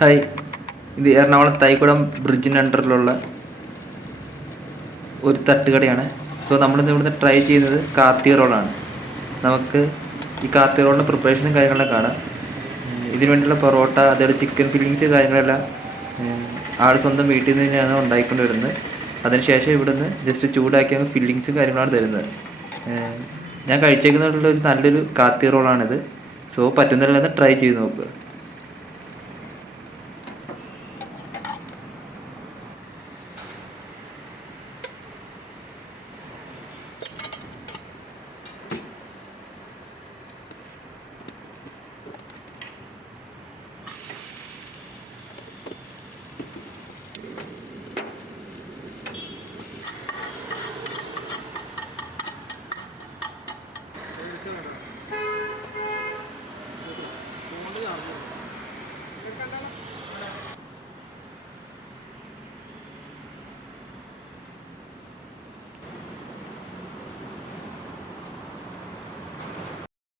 Hi, ഇത് എറണാകുളം തൈക്കുടം ബ്രിഡ്ജിൻ്റെ അണ്ടറിലുള്ള ഒരു തട്ടുകടയാണ്. So നമ്മളിന്ന് ഇവിടുന്ന് ട്രൈ ചെയ്യുന്നത് കാത്തി റോളാണ്. നമുക്ക് ഈ കാത്തി റോളിൻ്റെ പ്രിപ്പറേഷനും കാര്യങ്ങളെല്ലാം കാണാം. ഇതിനു വേണ്ടിയുള്ള പൊറോട്ട, അതേപോലെ ചിക്കൻ ഫില്ലിങ്സ് കാര്യങ്ങളെല്ലാം ആൾ സ്വന്തം വീട്ടിൽ നിന്ന് തന്നെയാണ് ഉണ്ടാക്കിക്കൊണ്ട് വരുന്നത്. അതിനുശേഷം ഇവിടുന്ന് ജസ്റ്റ് ചൂടാക്കിയ ഫില്ലിങ്സും കാര്യങ്ങളാണ് തരുന്നത്. ഞാൻ കഴിച്ചേക്കുന്നതിലുള്ള ഒരു നല്ലൊരു കാത്തി റോളാണിത്. സോ പറ്റുന്നില്ലെന്ന് ട്രൈ ചെയ്ത് നോക്കുക.